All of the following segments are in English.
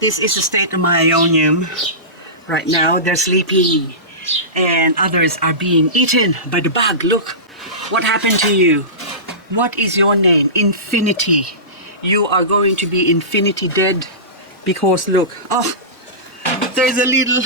This is the state of my Ionium. Right now, they're sleeping. And others are being eaten by the bug. Look, what happened to you? What is your name? Infinity. You are going to be infinity dead. Because look, oh, there's a little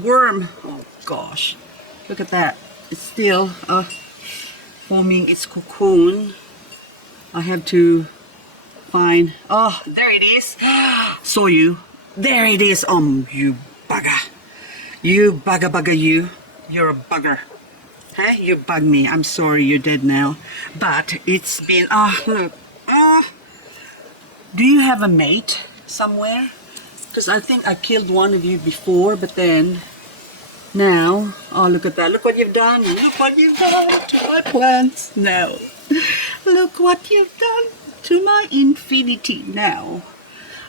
worm. Oh gosh, look at that. It's still forming its cocoon. I have to find, oh, there it is. Saw you. There it is. You bugger. You bugger you. You're a bugger. Huh? You bug me. I'm sorry, you're dead now. But it's been, look. Do you have a mate somewhere? Because I think I killed one of you before, but then now, oh, look at that. Look what you've done. Look what you've done to my plants now. Look what you've done to my infinity now.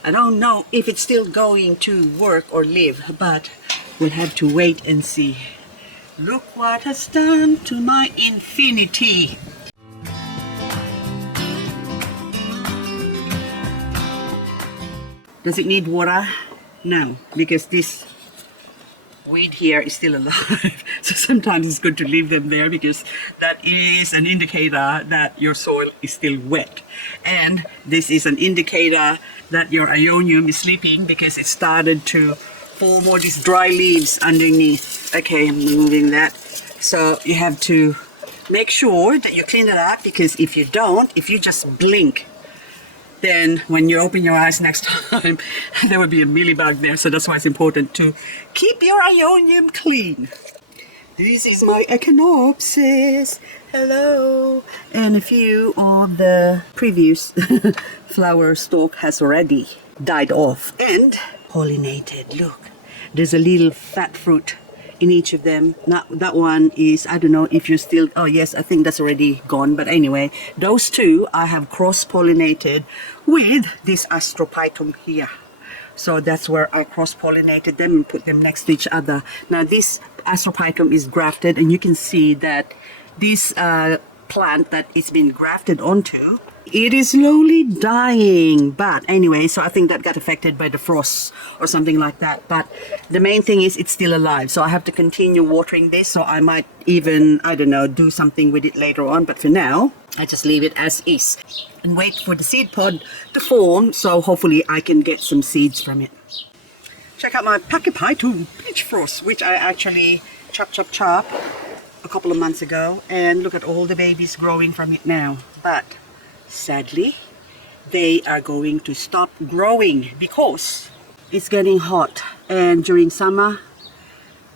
I don't know if it's still going to work or live, but we'll have to wait and see. Look what has done to my infinity. Does it need water? No, because this weed here is still alive. So sometimes it's good to leave them there because that is an indicator that your soil is still wet. And this is an indicator that your Ionium is sleeping because it started to form all these dry leaves underneath. Okay, I'm removing that. So you have to make sure that you clean it up, because if you don't, if you just blink, then when you open your eyes next time, there will be a mealybug there. So that's why it's important to keep your Ionium clean. This is my Echinopsis. Hello. And a few of the previous flower stalk has already died off and pollinated. Look, there's a little fat fruit in each of them. Not that one is, I don't know if you still, oh yes, I think that's already gone. But anyway, those two I have cross-pollinated with this Astrophytum here. So that's where I cross-pollinated them and put them next to each other. Now this Astrophytum is grafted, and you can see that this plant that it's been grafted onto, it is slowly dying. But anyway, so I think that got affected by the frost or something like that. But the main thing is it's still alive. So I have to continue watering this. So I might even, I don't know, do something with it later on. But for now, I just leave it as is and wait for the seed pod to form. So hopefully I can get some seeds from it. Check out my Pachyphytum peach frost, which I actually chop a couple of months ago. And look at all the babies growing from it now. But sadly, they are going to stop growing because it's getting hot. And during summer,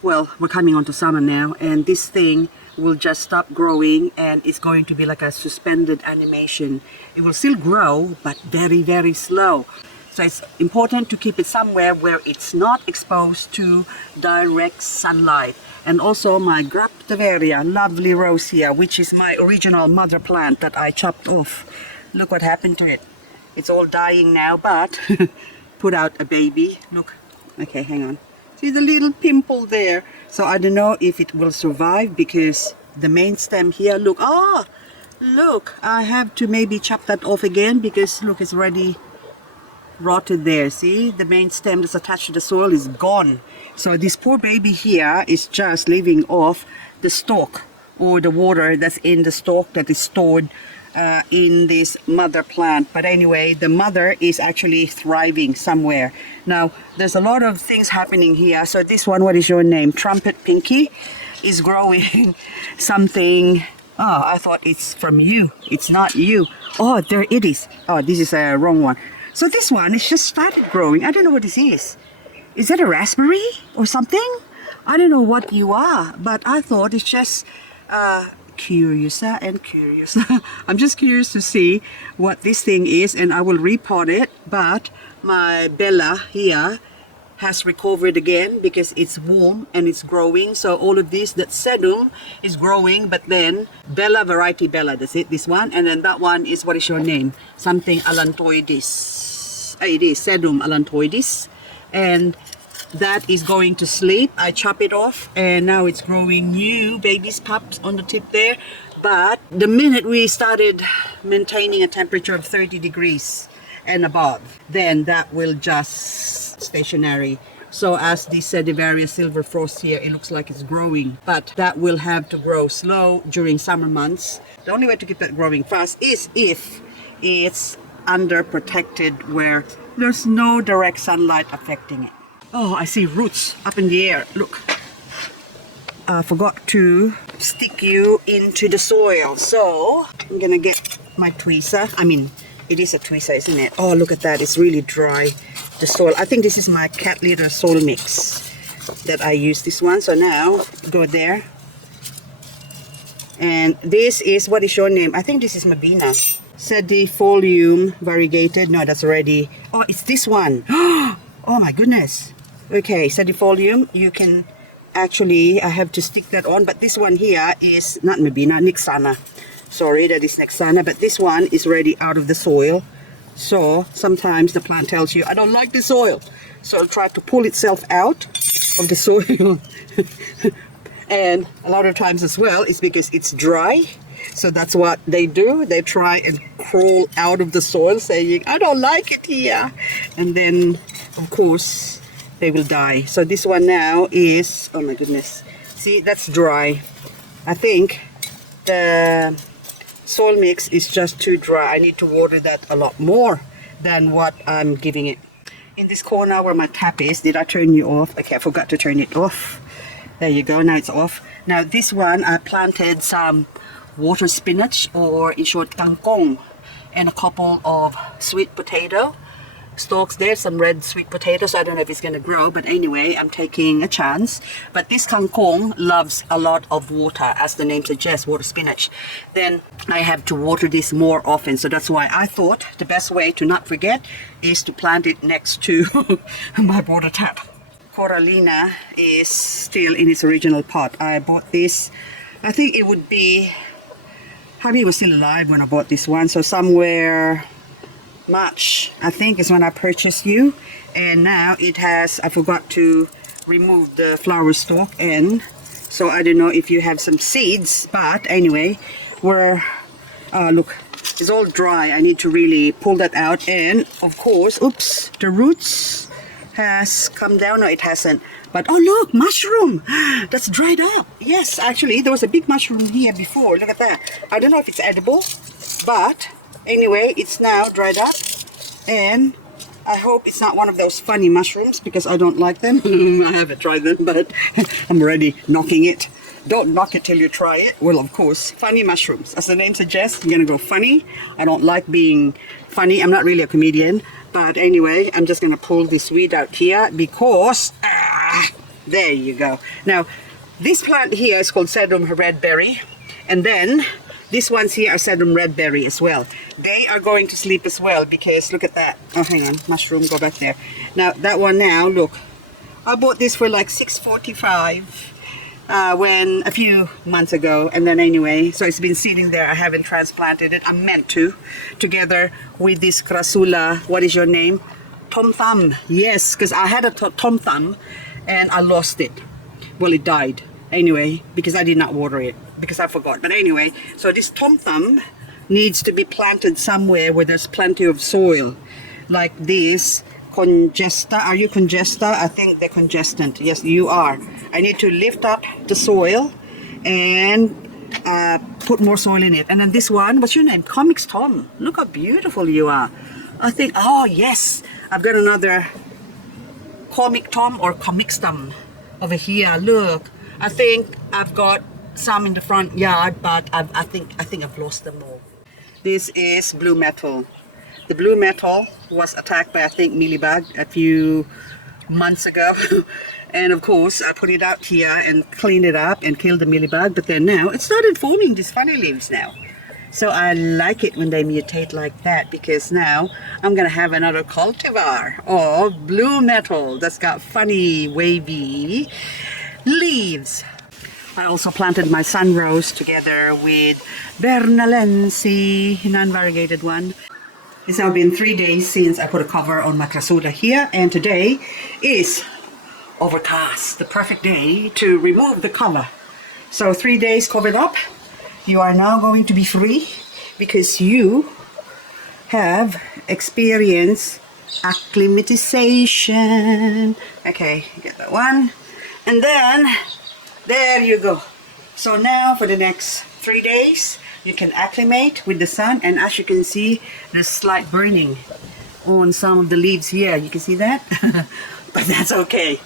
well, we're coming on to summer now, and this thing will just stop growing, and it's going to be like a suspended animation. It will still grow, but very, very slow. So it's important to keep it somewhere where it's not exposed to direct sunlight. And also my Graptoveria, lovely rose here, which is my original mother plant that I chopped off. Look what happened to it. It's all dying now, but put out a baby. Look, okay, hang on. See the little pimple there? So I don't know if it will survive because the main stem here, look, look, I have to maybe chop that off again because look, it's already rotted there. See, the main stem that's attached to the soil is gone. So this poor baby here is just living off the stalk or the water that's in the stalk that is stored in this mother plant. But anyway, the mother is actually thriving somewhere. Now, there's a lot of things happening here. So this one, what is your name? Trumpet Pinky is growing something. Oh, I thought it's from you. It's not you. Oh, there it is. Oh, this is a wrong one. So this one is just started growing. I don't know what this is. Is that a raspberry or something? I don't know what you are, but I thought it's just curious and curious. I'm just curious to see what this thing is, and I will repot it. But my Bella here has recovered again because it's warm and it's growing. So all of this, that sedum is growing, but then Bella, variety Bella, that's it, this one. And then that one is, what is your name? Something allantoides. It is sedum allantoides. And that is going to sleep. I chop it off and now it's growing new babies, pups on the tip there. But the minute we started maintaining a temperature of 30 degrees and above, then that will just stationary. So as the Sedivarius silver frost here, it looks like it's growing, but that will have to grow slow during summer months. The only way to keep that growing fast is if it's under protected where there's no direct sunlight affecting it. Oh, I see roots up in the air. Look. I forgot to stick you into the soil. So I'm gonna get my tweezer. I mean, it is a tweezer, isn't it? Oh, look at that. It's really dry, the soil. I think this is my cat litter soil mix that I use this one. So now go there. And this is, what is your name? I think this is Mabina. Sedifolium variegated. No, that's already. Oh, it's this one. Oh my goodness. Okay, Sedifolium. You can actually, I have to stick that on. But this one here is not Mabina, Nixana. Sorry, that is Nixana. But this one is already out of the soil. So sometimes the plant tells you, I don't like the soil. So it'll try to pull itself out of the soil. And a lot of times as well, it's because it's dry. So that's what they do. They try and crawl out of the soil saying, I don't like it here. And then, of course, they will die. So this one now is, oh my goodness. See, that's dry. I think the soil mix is just too dry. I need to water that a lot more than what I'm giving it. In this corner where my tap is, did I turn you off? Okay, I forgot to turn it off. There you go, now it's off. Now this one, I planted some water spinach, or in short, kangkong, and a couple of sweet potato stalks there, some red sweet potatoes. I don't know if it's going to grow, but anyway, I'm taking a chance. But this kangkong loves a lot of water, as the name suggests, water spinach. Then I have to water this more often, so that's why I thought the best way to not forget is to plant it next to my water tap. Corallina is still in its original pot. I bought this, I think it would be, Javi was still alive when I bought this one, so somewhere March, I think, is when I purchased you. And now it has, I forgot to remove the flower stalk, and so I don't know if you have some seeds, but anyway, we're, look, it's all dry. I need to really pull that out, and of course, oops, the roots has come down. No, it hasn't. But oh look, mushroom, that's dried up. Yes, actually there was a big mushroom here before. Look at that. I don't know if it's edible, but anyway, it's now dried up, and I hope it's not one of those funny mushrooms, because I don't like them. I haven't tried them, but I'm already knocking it. Don't knock it till you try it. Well, of course, funny mushrooms, as the name suggests. I'm gonna go funny. I don't like being funny. I'm not really a comedian. But anyway, I'm just going to pull this weed out here because, there you go. Now, this plant here is called Sedum redberry. And then, these ones here are Sedum redberry as well. They are going to sleep as well because, look at that. Oh, hang on, mushroom, go back there. Now, that one now, look. I bought this for like $6.45 when a few months ago, and then anyway, so it's been sitting there. I haven't transplanted it. I'm meant to, together with this Crassula. What is your name? Tom Thumb. Yes, because I had a Tom Thumb and I lost it. Well, it died anyway because I did not water it, because I forgot. But anyway, so this Tom Thumb needs to be planted somewhere where there's plenty of soil, like this Congesta. Are you Congesta? I think they're congestant. Yes, you are. I need to lift up the soil and put more soil in it. And then this one, what's your name? Comics Tom. Look how beautiful you are. I think, oh yes, I've got another Comic Tom or Comics Tom over here. Look, I think I've got some in the front yard, but I think I've lost them all. This is blue metal. The blue metal was attacked by, I think, mealybug a few months ago. And of course, I put it out here and cleaned it up and killed the mealybug. But then now, it started forming these funny leaves now. So I like it when they mutate like that, because now I'm going to have another cultivar of blue metal that's got funny, wavy leaves. I also planted my sunrose together with Bernalense, non-variegated one. It's now been 3 days since I put a cover on my Crassula here, and today is overcast, the perfect day to remove the cover. So 3 days covered up. You are now going to be free because you have experienced acclimatization. Okay, get that one. And then, there you go. So now for the next 3 days, you can acclimate with the sun. And as you can see, there's slight burning on some of the leaves here. You can see that? But that's okay.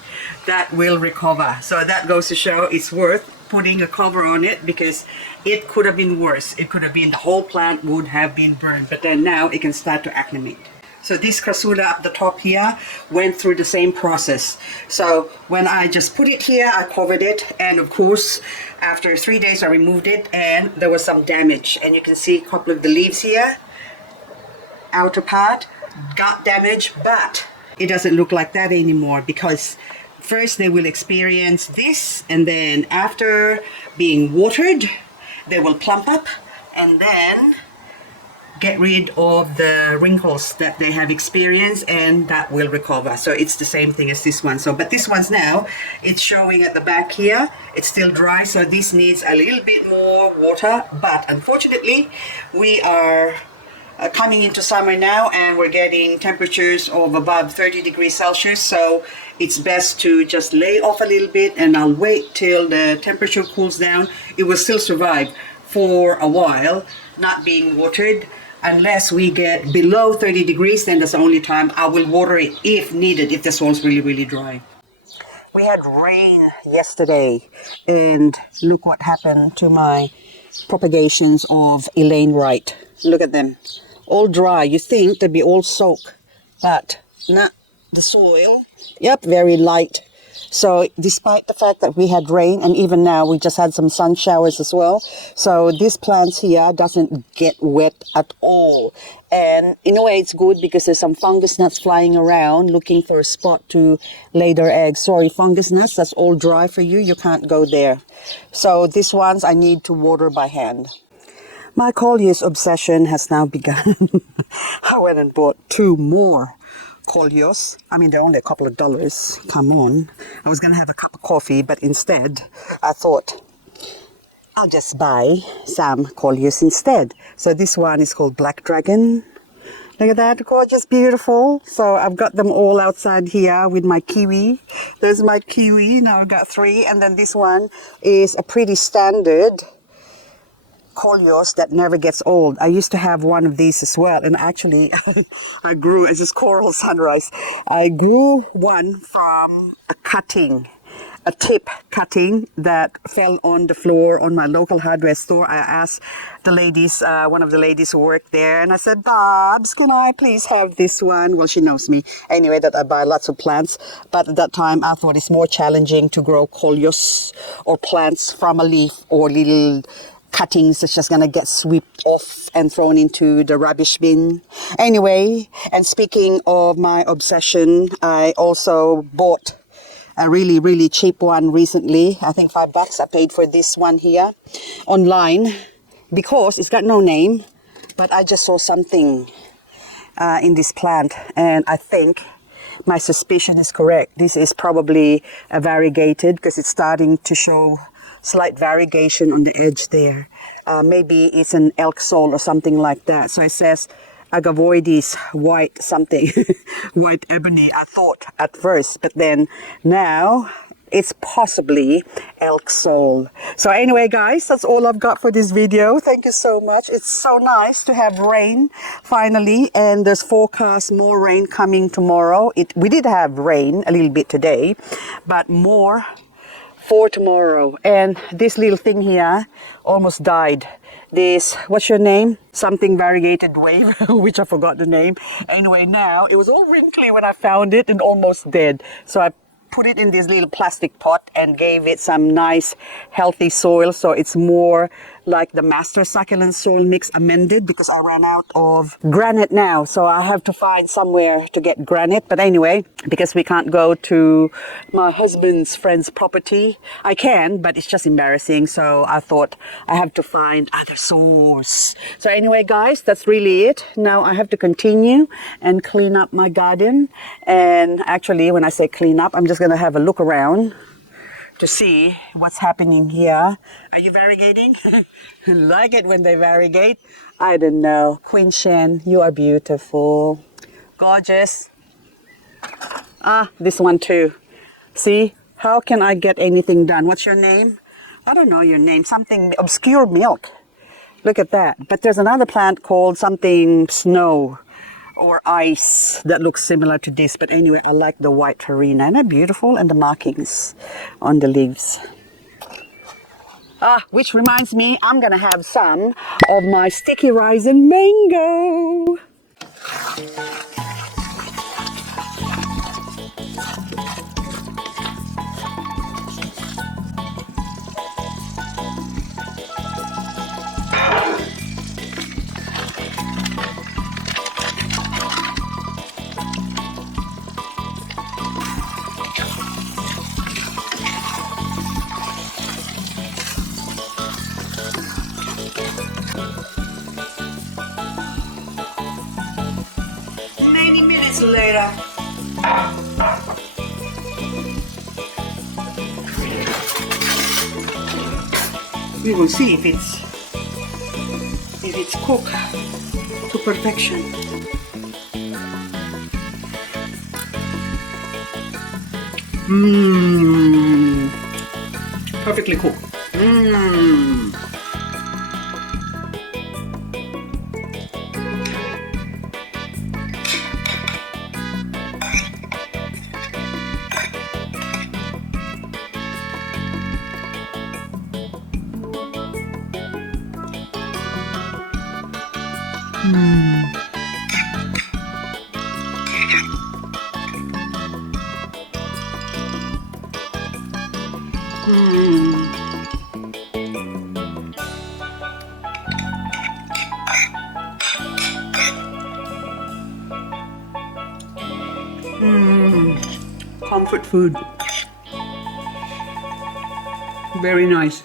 That will recover. So that goes to show it's worth putting a cover on it, because it could have been worse. It could have been the whole plant would have been burned. But then now it can start to acclimate. So this crassula up the top here went through the same process. So when I just put it here, I covered it, and of course after 3 days I removed it and there was some damage, and you can see a couple of the leaves here, outer part got damaged, but it doesn't look like that anymore, because first they will experience this, and then after being watered they will plump up and then get rid of the wrinkles that they have experienced, and that will recover. So it's the same thing as this one. So but this one's now, it's showing at the back here, it's still dry, so this needs a little bit more water. But unfortunately we are coming into summer now, and we're getting temperatures of above 30 degrees Celsius, so it's best to just lay off a little bit, and I'll wait till the temperature cools down. It will still survive for a while not being watered. Unless we get below 30 degrees, then that's the only time I will water it if needed, if the soil's really, really dry. We had rain yesterday, and look what happened to my propagations of Elaine Wright. Look at them, all dry. You think they'd be all soaked, but not the soil. Yep, very light. So despite the fact that we had rain, and even now we just had some sun showers as well, so these plants here doesn't get wet at all. And in a way it's good, because there's some fungus gnats flying around looking for a spot to lay their eggs. Sorry, fungus gnats, that's all dry for you. You can't go there. So these ones I need to water by hand. My Coleus obsession has now begun. I went and bought 2 more Coleus. I mean, they're only a couple of dollars. Come on. I was going to have a cup of coffee, but instead I thought I'll just buy some Coleus instead. So this one is called Black Dragon. Look at that, gorgeous, beautiful. So I've got them all outside here with my kiwi. There's my kiwi. Now I've got 3. And then this one is a pretty standard Coleus that never gets old. I used to have one of these as well, and actually I grew, it's just coral sunrise, I grew one from a cutting, a tip cutting that fell on the floor on my local hardware store. I asked the ladies, one of the ladies who worked there, and I said, Babs, can I please have this one? Well, she knows me anyway, that I buy lots of plants, but at that time I thought it's more challenging to grow Coleus or plants from a leaf or little cuttings that's just gonna get swept off and thrown into the rubbish bin. Anyway, and speaking of my obsession, I also bought a really, really cheap one recently. I think $5 I paid for this one here online, because it's got no name, but I just saw something in this plant, and I think my suspicion is correct. This is probably a variegated, because it's starting to show slight variegation on the edge there. Maybe it's an elk soul or something like that. So it says Agavoides white something, white ebony, I thought at first, but then now it's possibly elk soul. So anyway, guys, that's all I've got for this video. Thank you so much. It's so nice to have rain finally, and there's forecast more rain coming tomorrow. We did have rain a little bit today, but more for tomorrow. And this little thing here almost died. This, what's your name? Something variegated wave, which I forgot the name. Anyway, now it was all wrinkly when I found it and almost dead. So I put it in this little plastic pot and gave it some nice healthy soil, so it's more like the master succulent soil mix amended, because I ran out of granite now, so I have to find somewhere to get granite. But anyway, because we can't go to my husband's friend's property, I can, but it's just embarrassing, so I thought I have to find other source. So anyway, guys, that's really it. Now I have to continue and clean up my garden. And actually, when I say clean up, I'm just going to have a look around to see what's happening here. Are you variegating? Like it when they variegate? I don't know. Queen Shen, you are beautiful. Gorgeous. Ah, this one too. See, how can I get anything done? What's your name? I don't know your name. Something obscure milk. Look at that. But there's another plant called something snow or ice that looks similar to this. But anyway, I like the white farina. Isn't that beautiful? And the markings on the leaves. Ah, which reminds me, I'm gonna have some of my sticky rice and mango. Many minutes later. We will see if it's cooked to perfection. Perfectly cooked. Comfort food. Very nice.